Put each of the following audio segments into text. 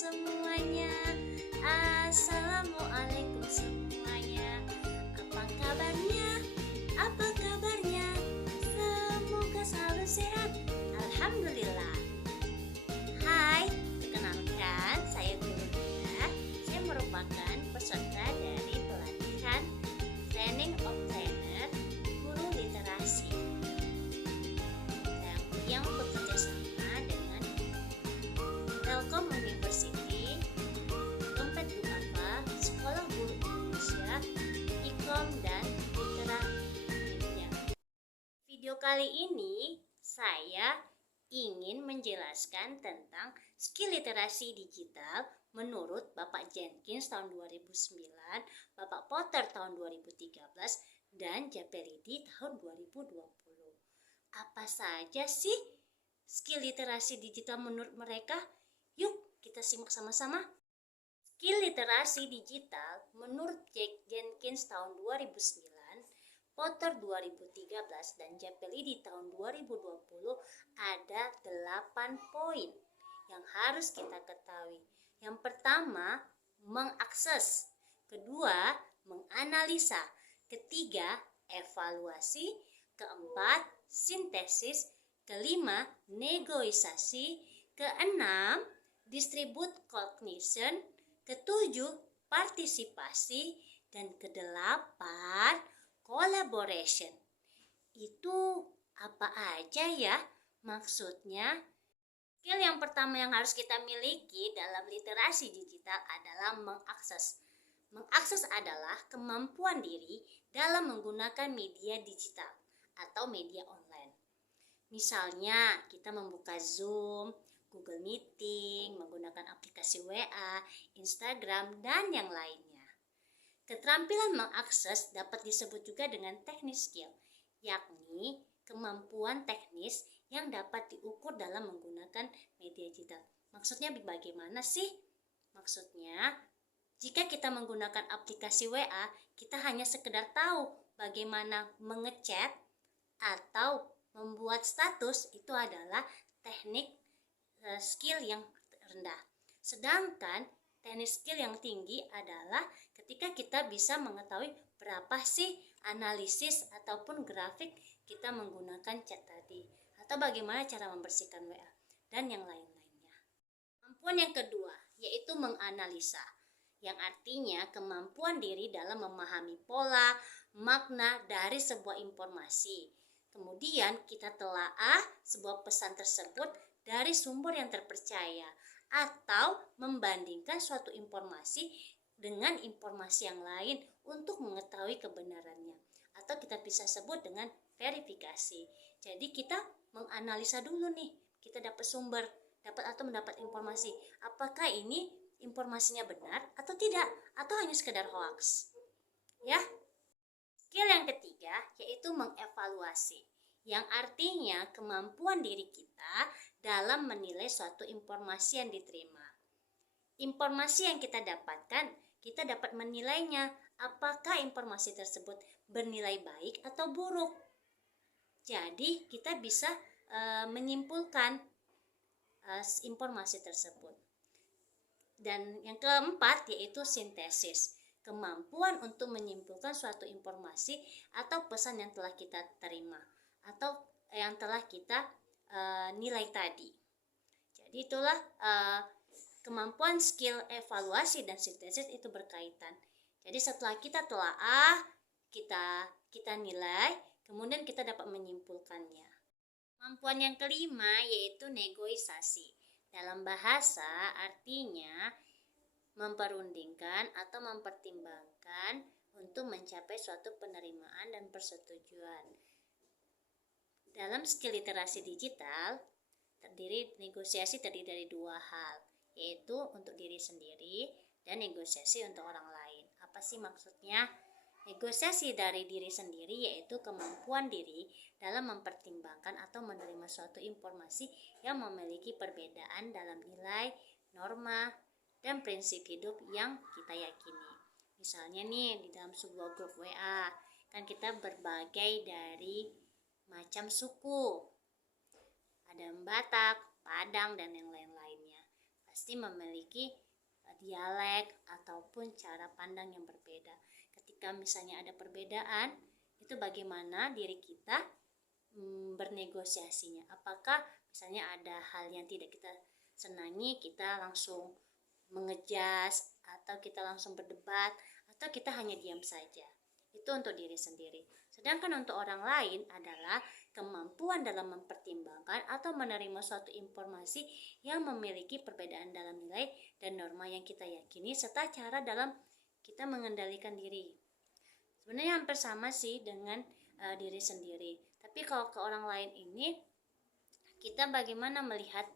semuanya. Assalamualaikum semuanya. Apa kabarnya? Apa kabarnya? Semoga selalu sehat. Alhamdulillah. Hai, perkenalkan saya Guru Nia. Saya merupakan peserta dari pelatihan Training of Trainer Guru Literasi yang bekerja sama dengan Telkom University, Dompet Duafa, Sekolah Guru Indonesia, IKOM, dan Literasi Media. Video kali ini saya ingin menjelaskan tentang skill literasi digital menurut Bapak Jenkins tahun 2009, Bapak Potter tahun 2013, dan Japelidi tahun 2020. Apa saja sih skill literasi digital menurut mereka? Yuk kita simak sama-sama. Skill literasi digital menurut Jenkins tahun 2009, Potter 2013, dan Japelidi tahun 2020 ada 8 poin yang harus kita ketahui. Yang pertama, mengakses. Kedua, menganalisa. Ketiga, evaluasi. Keempat, sintesis. Kelima, negosiasi. Keenam, distribute cognition. Ketujuh, partisipasi. Dan kedelapan, collaboration. Itu apa aja ya maksudnya? Skill yang pertama yang harus kita miliki dalam literasi digital adalah mengakses. Mengakses adalah kemampuan diri dalam menggunakan media digital atau media online. Misalnya kita membuka Zoom, Google Meeting, menggunakan aplikasi WA, Instagram, dan yang lainnya. Keterampilan mengakses dapat disebut juga dengan teknis skill, yakni kemampuan teknis yang dapat diukur dalam menggunakan media digital. Maksudnya bagaimana sih? Maksudnya, jika kita menggunakan aplikasi WA, kita hanya sekedar tahu bagaimana mengechat atau membuat status, itu adalah teknik skill yang rendah. Sedangkan teknik skill yang tinggi adalah ketika kita bisa mengetahui berapa sih analisis ataupun grafik kita menggunakan chat tadi, atau bagaimana cara membersihkan WA, dan yang lain-lainnya. Kemampuan yang kedua yaitu menganalisa, yang artinya kemampuan diri dalam memahami pola, makna dari sebuah informasi. Kemudian kita telaah sebuah pesan tersebut dari sumber yang terpercaya, atau membandingkan suatu informasi dengan informasi yang lain untuk mengetahui kebenarannya, atau kita bisa sebut dengan verifikasi. Jadi kita menganalisa dulu nih, kita dapat sumber, mendapat informasi, apakah ini informasinya benar atau tidak, atau hanya sekedar hoax. Ya. Skill yang ketiga yaitu mengevaluasi, yang artinya kemampuan diri kita dalam menilai suatu informasi yang diterima. Informasi yang kita dapatkan, kita dapat menilainya apakah informasi tersebut bernilai baik atau buruk. Jadi kita bisa menyimpulkan informasi tersebut. Dan yang keempat yaitu sintesis, kemampuan untuk menyimpulkan suatu informasi atau pesan yang telah kita terima atau yang telah kita nilai tadi. Jadi itulah kemampuan skill evaluasi dan sintesis itu berkaitan. Jadi setelah kita telaah, kita nilai, kemudian kita dapat menyimpulkannya. Kemampuan yang kelima yaitu negosiasi. Dalam bahasa artinya memperundingkan atau mempertimbangkan untuk mencapai suatu penerimaan dan persetujuan. Dalam skill literasi digital, negosiasi terdiri dari dua hal, yaitu untuk diri sendiri dan negosiasi untuk orang lain. Apa sih maksudnya? Negosiasi dari diri sendiri yaitu kemampuan diri dalam mempertimbangkan atau menerima suatu informasi yang memiliki perbedaan dalam nilai, norma, dan prinsip hidup yang kita yakini. Misalnya nih, di dalam sebuah grup WA, kan kita berbagai dari macam suku. Ada Batak, Padang, dan yang lain-lainnya. pasti memiliki dialek ataupun cara pandang yang berbeda. Ketika misalnya ada perbedaan, itu bagaimana diri kita bernegosiasinya. Apakah misalnya ada hal yang tidak kita senangi, kita langsung mengejas, atau kita langsung berdebat, atau kita hanya diam saja. Itu untuk diri sendiri. Sedangkan untuk orang lain adalah kemampuan dalam mempertimbangkan atau menerima suatu informasi yang memiliki perbedaan dalam nilai dan norma yang kita yakini, serta cara dalam kita mengendalikan diri. Sebenarnya hampir sama sih dengan diri sendiri. Tapi kalau ke orang lain ini, kita bagaimana melihat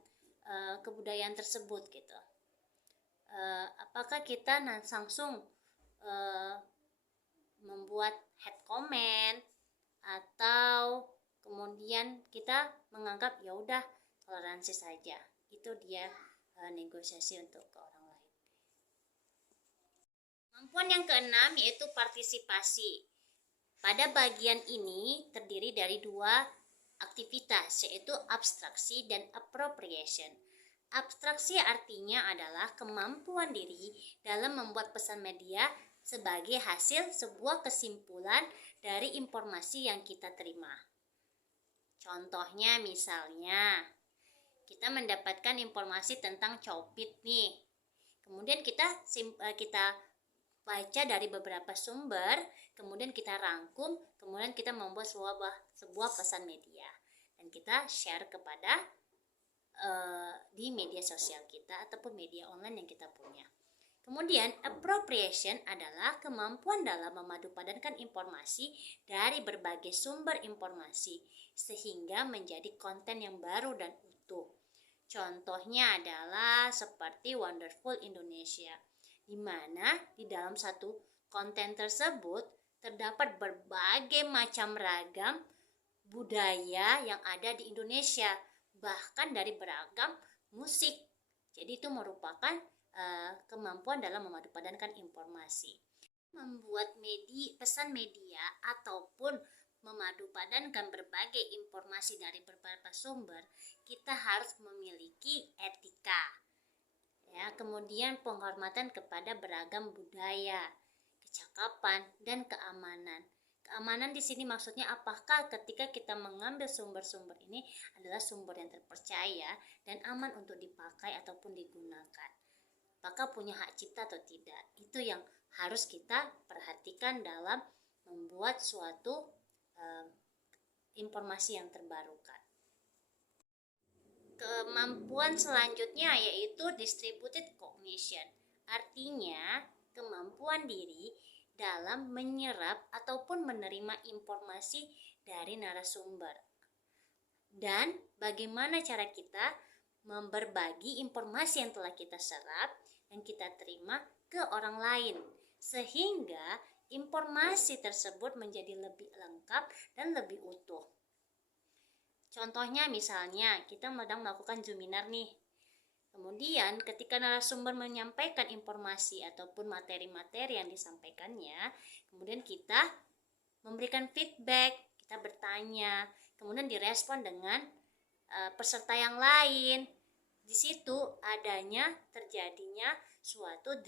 kebudayaan tersebut gitu. Apakah kita langsung membuat head comment, atau kemudian kita menganggap ya udah toleransi saja. Itu dia negosiasi untuk ke orang lain. Kemampuan yang keenam yaitu partisipasi. Pada bagian ini terdiri dari dua aktivitas, yaitu abstraksi dan appropriation. Abstraksi artinya adalah kemampuan diri dalam membuat pesan media sebagai hasil sebuah kesimpulan dari informasi yang kita terima. Contohnya misalnya, kita mendapatkan informasi tentang Copit nih. Kemudian kita baca dari beberapa sumber, kemudian kita rangkum, kemudian kita membuat sebuah pesan media dan kita share kepada di media sosial kita ataupun media online yang kita punya. Kemudian appropriation adalah kemampuan dalam memadupadankan informasi dari berbagai sumber informasi sehingga menjadi konten yang baru dan utuh. Contohnya adalah seperti Wonderful Indonesia, di mana di dalam satu konten tersebut terdapat berbagai macam ragam budaya yang ada di Indonesia, bahkan dari beragam musik. Jadi itu merupakan kemampuan dalam memadupadankan informasi. Membuat pesan media ataupun memadupadankan berbagai informasi dari beberapa sumber, kita harus memiliki etika. Ya, kemudian penghormatan kepada beragam budaya, kecakapan, dan keamanan. Keamanan di sini maksudnya apakah ketika kita mengambil sumber-sumber ini adalah sumber yang terpercaya dan aman untuk dipakai ataupun digunakan. Apakah punya hak cipta atau tidak? Itu yang harus kita perhatikan dalam membuat suatu informasi yang terbarukan. Kemampuan selanjutnya yaitu distributed cognition. Artinya kemampuan diri dalam menyerap ataupun menerima informasi dari narasumber. Dan bagaimana cara kita berbagi informasi yang telah kita serap dan kita terima ke orang lain, sehingga informasi tersebut menjadi lebih lengkap dan lebih utuh. Contohnya misalnya kita sedang melakukan Zoominar nih. Kemudian ketika narasumber menyampaikan informasi ataupun materi-materi yang disampaikannya, kemudian kita memberikan feedback, kita bertanya, kemudian direspon dengan peserta yang lain. Di situ terjadinya suatu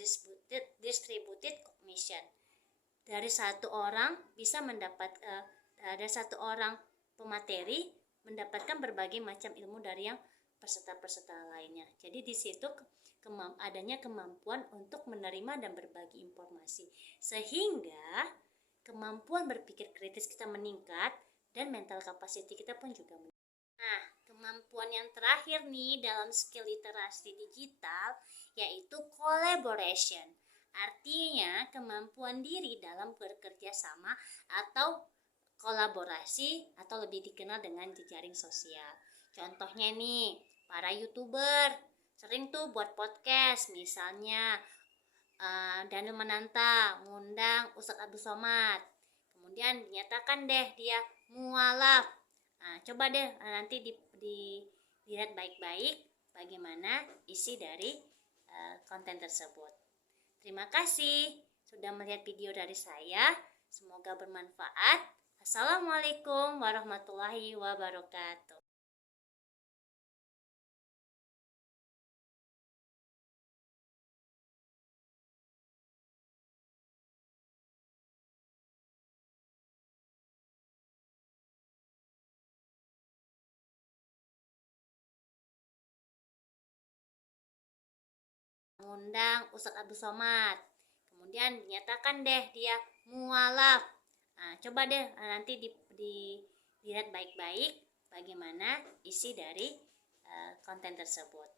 distributed cognition. Dari satu orang bisa ada satu orang pemateri mendapatkan berbagai macam ilmu dari yang peserta-peserta lainnya. Jadi di situ adanya kemampuan untuk menerima dan berbagi informasi, sehingga kemampuan berpikir kritis kita meningkat dan mental capacity kita pun juga meningkat. Nah, kemampuan yang terakhir nih dalam skill literasi digital yaitu collaboration. Artinya kemampuan diri dalam bekerja sama atau kolaborasi atau lebih dikenal dengan jejaring sosial. Contohnya nih, para YouTuber sering tuh buat podcast, misalnya Daniel Mananta ngundang Ustadz Abdul Somad. Kemudian dinyatakan deh dia mualaf. Nah, coba deh nanti dilihat baik-baik bagaimana isi dari konten tersebut. Terima kasih sudah melihat video dari saya. Semoga bermanfaat. Assalamualaikum warahmatullahi wabarakatuh. mengundang Ustadz Abdul Somad. Kemudian dinyatakan deh dia mualaf. Nah, coba deh nanti dilihat baik-baik bagaimana isi dari konten tersebut.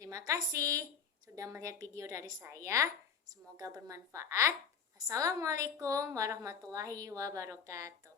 Terima kasih sudah melihat video dari saya. Semoga bermanfaat. Assalamualaikum warahmatullahi wabarakatuh.